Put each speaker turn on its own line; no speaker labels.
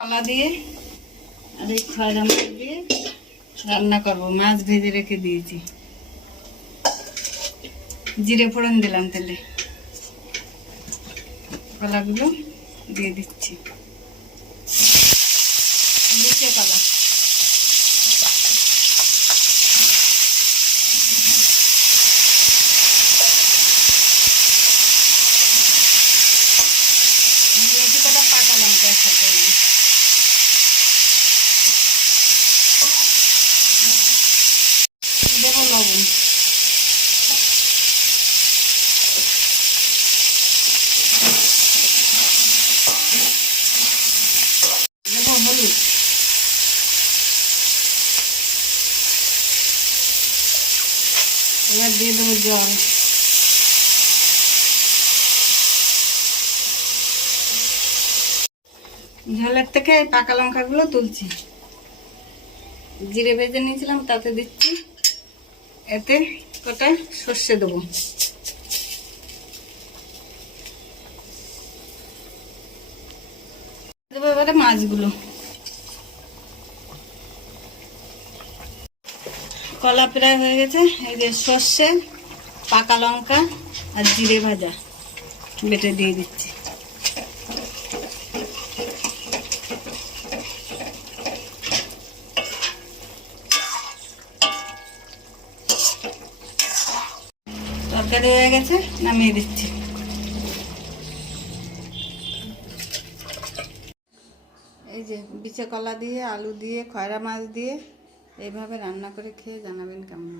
কলা দিয়ে আর এই খয়রা মাছ দিয়ে রান্না করব। মাছ ভেজে রেখে দিয়েছি। জিরে ফোড়ন দিলাম তাহলে কলাগুলো দিয়ে দিচ্ছি। লুচে কলা দিয়েছি কটা পাকা লঙ্কার সাথে দেবো লবণ দেবো হলুদ এবার দিয়ে দেবো জল। ঝোলের থেকে পাকা লঙ্কাগুলো তুলছি। জিরে ভেজে নিয়েছিলাম, তাতে দিচ্ছি। এতে কটা সর্ষে দেবো। দেবো এবারে মাছগুলো। কলা প্রায় হয়ে গেছে। এই যে সর্ষে, পাকা লঙ্কা আর জিরে ভাজা বেটে দিয়ে দিচ্ছি। তরকারি হয়ে গেছে, নামিয়ে দিচ্ছি। এই যে বিচে কলা দিয়ে, আলু দিয়ে, খয়রা মাছ দিয়ে এইভাবে রান্না করে খেয়ে জানাবেন কেমন।